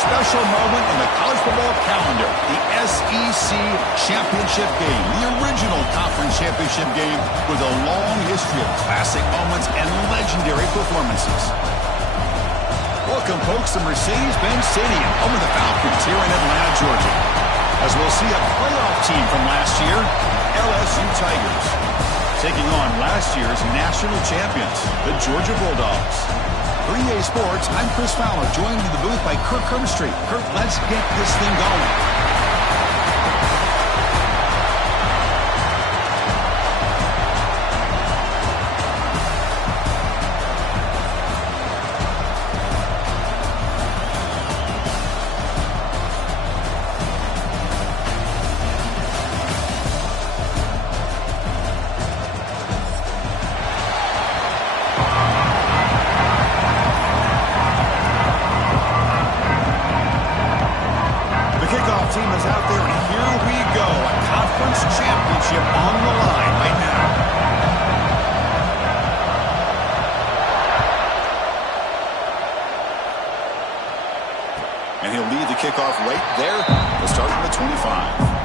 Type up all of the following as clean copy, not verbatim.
special moment in the college football calendar, the SEC Championship game, the original conference championship game with a long history of classic moments and legendary performances. Welcome, folks, to Mercedes-Benz Stadium, home of the Falcons here in Atlanta, Georgia, as we'll see a playoff team from last year, LSU Tigers, taking on last year's national champions, the Georgia Bulldogs. For EA Sports, I'm Chris Fowler, joined in the booth by Kirk Herbstreit. Kirk, let's get this thing going. Team is out there, and here we go. A conference championship on the line right now. And he'll lead the kickoff right there. We'll start from the 25.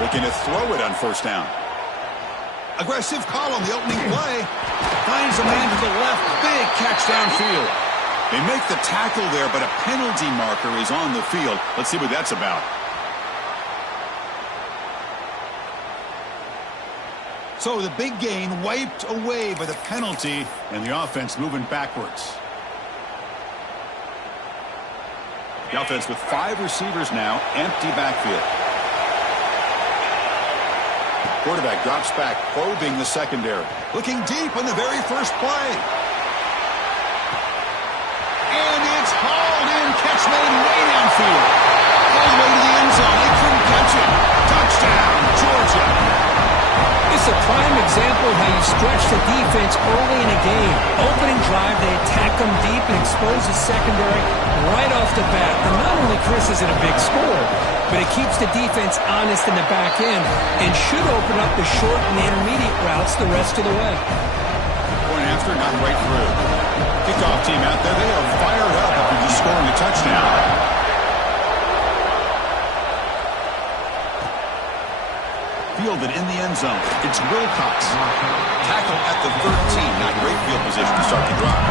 Looking to throw it on first down. Aggressive call on the opening play. Finds a man to the left. Big catch downfield. They make the tackle there, but a penalty marker is on the field. Let's see what that's about. So the big gain wiped away by the penalty, and the offense moving backwards. The offense with 5 receivers now, empty backfield. Quarterback drops back, probing the secondary. Looking deep on the very first play. And it's hauled in. Catch made way downfield. All the way to the end zone. They couldn't catch it. Touchdown, Georgia. It's a prime example of how you stretch the defense early in a game. Opening drive, they attack them deep and expose the secondary right off the bat. And not only, Chris, is it a big score, but it keeps the defense honest in the back end and should open up the short and intermediate routes the rest of the way. Point after, not right through. Kickoff team out there, they are fired up after just scoring a touchdown. Fielded in the end zone. It's Wilcox. Tackle at the 13. Not great field position to start the drive.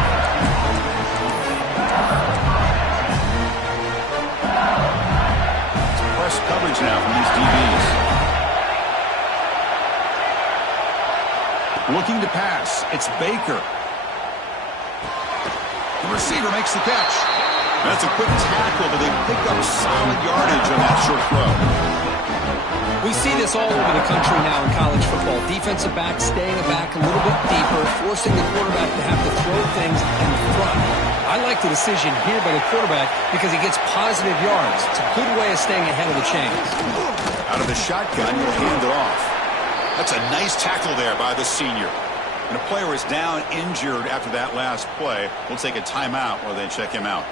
Press coverage now from these DBs. Looking to pass. It's Baker. The receiver makes the catch. That's a quick tackle, but they pick up solid yardage on that short throw. We see this all over the country now in college football. Defensive backs staying back a little bit deeper, forcing the quarterback to have to throw things in front. I like the decision here by the quarterback because he gets positive yards. It's a good way of staying ahead of the chains. Out of the shotgun, he'll hand it off. That's a nice tackle there by the senior. When a player is down injured after that last play, we'll take a timeout while they check him out.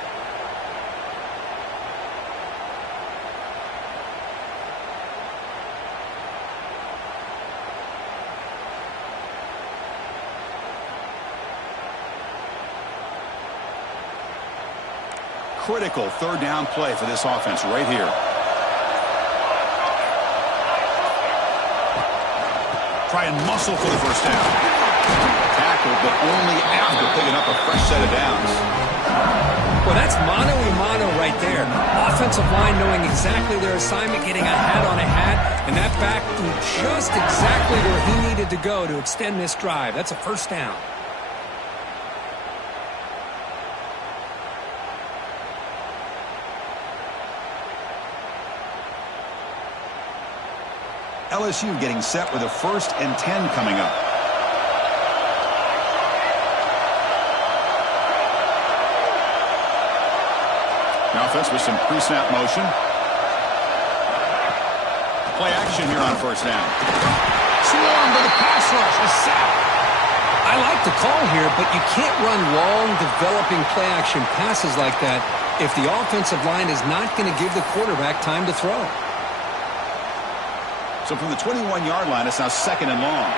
Critical third down play for this offense right here. Try and muscle for the first down. Tackle, but only after picking up a fresh set of downs. Well, that's mano-a-mano right there. Offensive line knowing exactly their assignment, getting a hat on a hat, and that back threw just exactly where he needed to go to extend this drive. That's a first down. LSU getting set with a 1st and 10 coming up. The offense with some pre-snap motion. Play action here on first down. Swarmed by the pass rush. A sack. I like the call here, but you can't run long, developing play-action passes like that if the offensive line is not going to give the quarterback time to throw. So from the 21-yard line, it's now 2nd and long.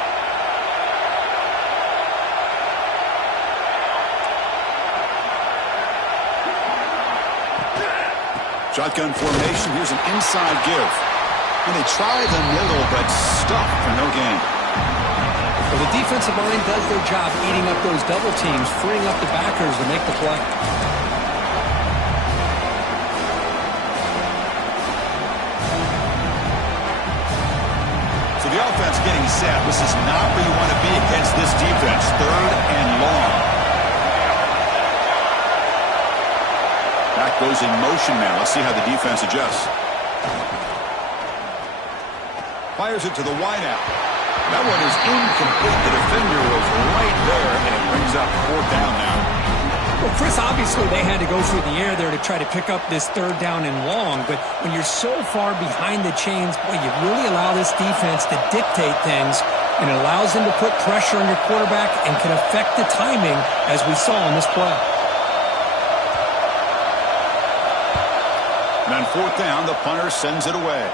Shotgun formation. Here's an inside give. And they try the middle, but stuffed for no gain. Well, the defensive line does their job eating up those double teams, freeing up the backers to make the play. So the offense getting set. This is not where you want to be against this defense. 3rd and long. Back goes in motion now. Let's see how the defense adjusts. Fires it to the wideout. That one is incomplete. The defender was right there, and it brings up 4th down now. Well, Chris, obviously they had to go through the air there to try to pick up this 3rd down and long, but when you're so far behind the chains, boy, you really allow this defense to dictate things, and it allows them to put pressure on your quarterback and can affect the timing, as we saw on this play. And on 4th down, the punter sends it away.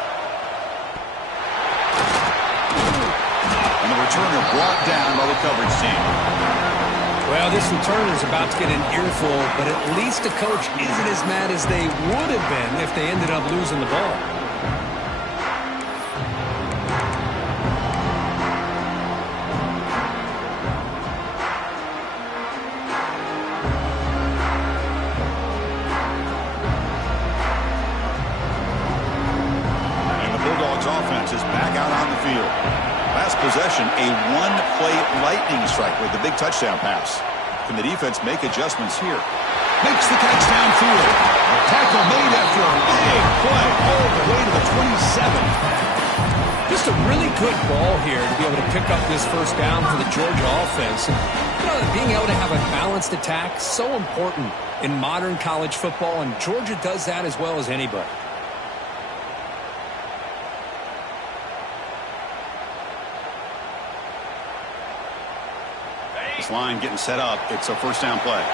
And the returner brought down by the coverage team. Well, this returner is about to get an earful, but at least the coach isn't as mad as they would have been if they ended up losing the ball. Offense is back out on the field. Last possession, a one-play lightning strike with the big touchdown pass. Can the defense make adjustments here? Makes the catch downfield. Tackle made after a big play all the way to the 27. Just a really good ball here to be able to pick up this 1st down for the Georgia offense. And, being able to have a balanced attack, so important in modern college football, and Georgia does that as well as anybody. This line getting set up. It's a 1st down play.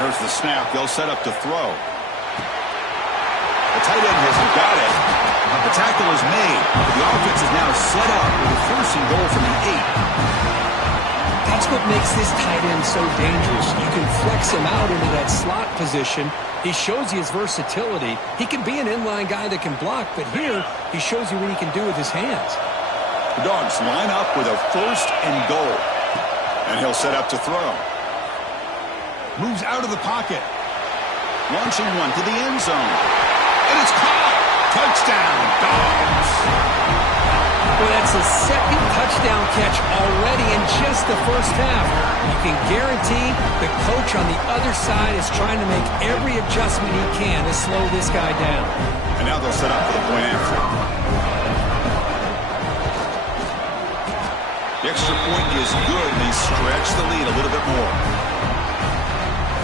There's the snap. They'll set up to throw. The tight end has got it. The tackle is made. The offense is now set up with a 1st and goal from the 8. That's what makes this tight end so dangerous. You can flex him out into that slot position. He shows you his versatility. He can be an inline guy that can block, but here he shows you what he can do with his hands. The Dogs line up with a 1st and goal. And he'll set up to throw. Moves out of the pocket. Launching one to the end zone. And it's caught. Touchdown, Dogs. Well, that's his 2nd touchdown catch already in just the 1st half. You can guarantee the coach on the other side is trying to make every adjustment he can to slow this guy down. And now they'll set up for the point after. The extra point is good, and they stretch the lead a little bit more.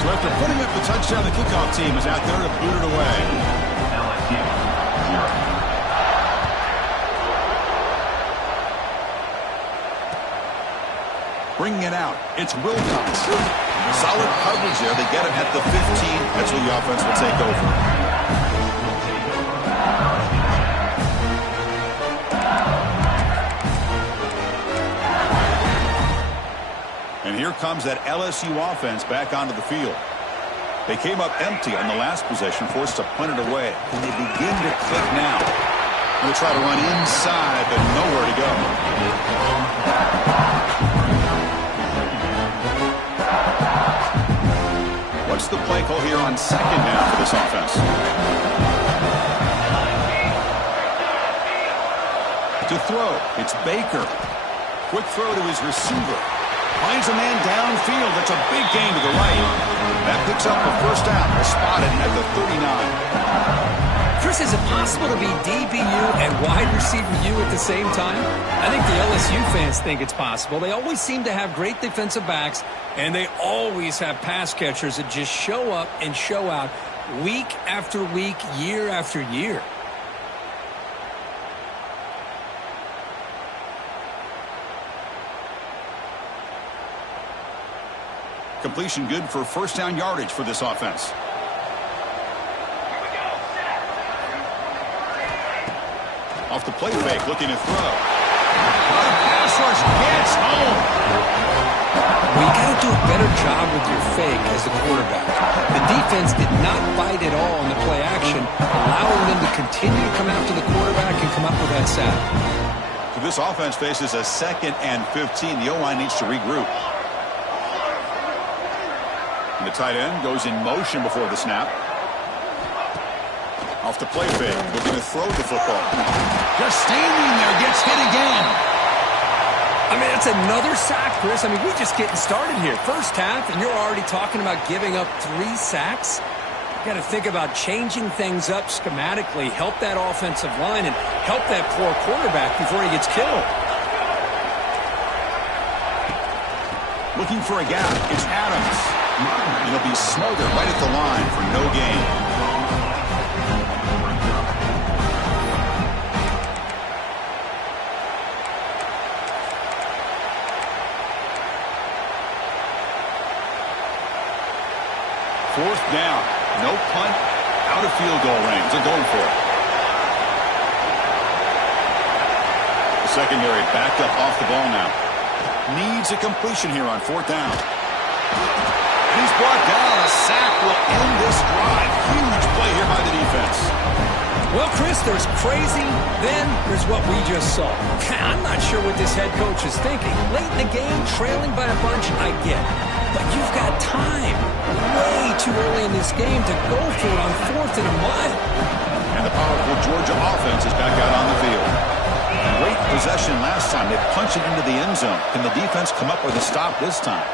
So after putting up the touchdown, the kickoff team is out there to boot it away. LSU, 0. Bringing it out, it's Wilcox. Solid coverage there. They get him at the 15. That's where the offense will take over. And here comes that LSU offense back onto the field. They came up empty on the last possession, forced to punt it away. And they begin to click now. They'll try to run inside, but nowhere to go. What's the play call here on 2nd down for this offense? To throw, it's Baker. Quick throw to his receiver. Finds a man downfield. That's a big gain to the right. That picks up a 1st down. They're spotted at the 39. Chris, is it possible to be DBU and wide receiver U at the same time? I think the LSU fans think it's possible. They always seem to have great defensive backs, and they always have pass catchers that just show up and show out week after week, year after year. completion good for first down yardage for this offense. Off the play fake, looking to throw. The pass rush gets home. Well, you got to do a better job with your fake as the quarterback. The defense did not bite at all in the play action, allowing them to continue to come after the quarterback and come up with that sack. So this offense faces a 2nd and 15. The O-line needs to regroup. And the tight end goes in motion before the snap. Off the play fake, looking to throw the football. Just standing there, gets hit again. I mean, that's another sack, Chris. I mean, we're just getting started here. First half, and you're already talking about giving up 3 sacks. You got to think about changing things up schematically, help that offensive line, and help that poor quarterback before he gets killed. Looking for a gap, it's Adams. He'll be smothered right at the line for no gain. Fourth down. No punt. Out of field goal range. They're going for it. The secondary backed up off the ball now. Needs a completion here on 4th down. And he's brought down. A sack will end this drive. Huge play here by the defense. Well, Chris, there's crazy, then there's what we just saw. I'm not sure what this head coach is thinking. Late in the game, trailing by a bunch, I get it. But you've got time, way too early in this game, to go for it on 4th and a mile. And the powerful Georgia offense is back out on the field. Great possession last time. They punched it into the end zone. Can the defense come up with a stop this time?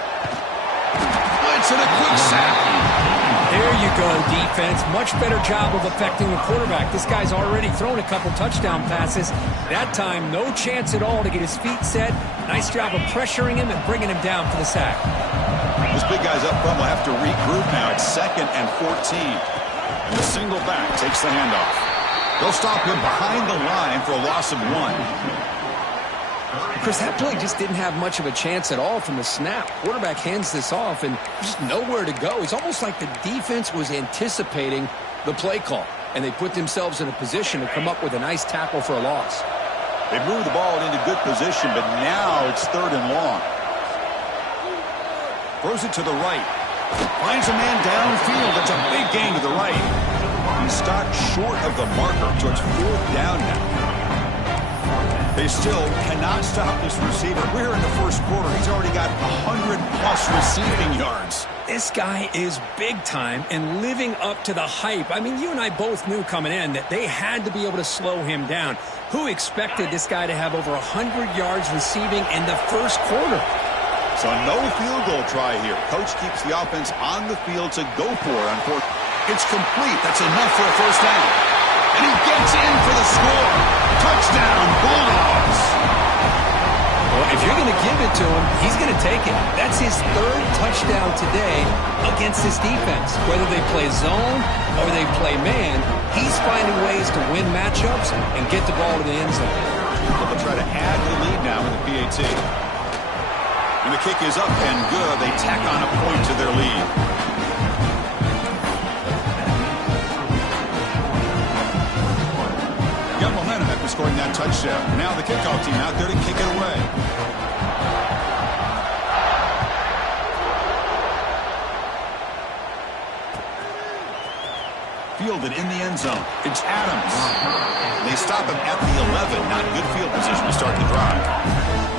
Blitz and a quick sack. There you go, defense. Much better job of affecting the quarterback. This guy's already thrown a couple touchdown passes. That time, no chance at all to get his feet set. Nice job of pressuring him and bringing him down for the sack. This big guy's up front will have to regroup now. It's 2nd and 14. And the single back takes the handoff. They'll stop him behind the line for a loss of 1. Chris, that play just didn't have much of a chance at all from the snap. Quarterback hands this off and just nowhere to go. It's almost like the defense was anticipating the play call, and they put themselves in a position to come up with a nice tackle for a loss. They moved the ball into good position, but now it's 3rd and long. Throws it to the right. Finds a man downfield. That's a big gain to the right. He stopped short of the marker, so it's 4th down now. They still cannot stop this receiver. We're in the first quarter. He's already got 100-plus receiving yards. This guy is big time and living up to the hype. I mean, you and I both knew coming in that they had to be able to slow him down. Who expected this guy to have over 100 yards receiving in the first quarter? So no field goal try here. Coach keeps the offense on the field to go for it. It's complete. That's enough for a first down. And he gets in for the score. Touchdown, Bulldogs. Well, if you're going to give it to him, he's going to take it. That's his 3rd touchdown today against this defense. Whether they play zone or they play man, he's finding ways to win matchups and get the ball to the end zone. They'll try to add the lead now with the PAT. And the kick is up and good. They tack on a point to their lead. Got momentum after scoring that touchdown. Now the kickoff team out there to kick it away. Fielded in the end zone. It's Adams. They stop him at the 11. Not good field position to start the drive.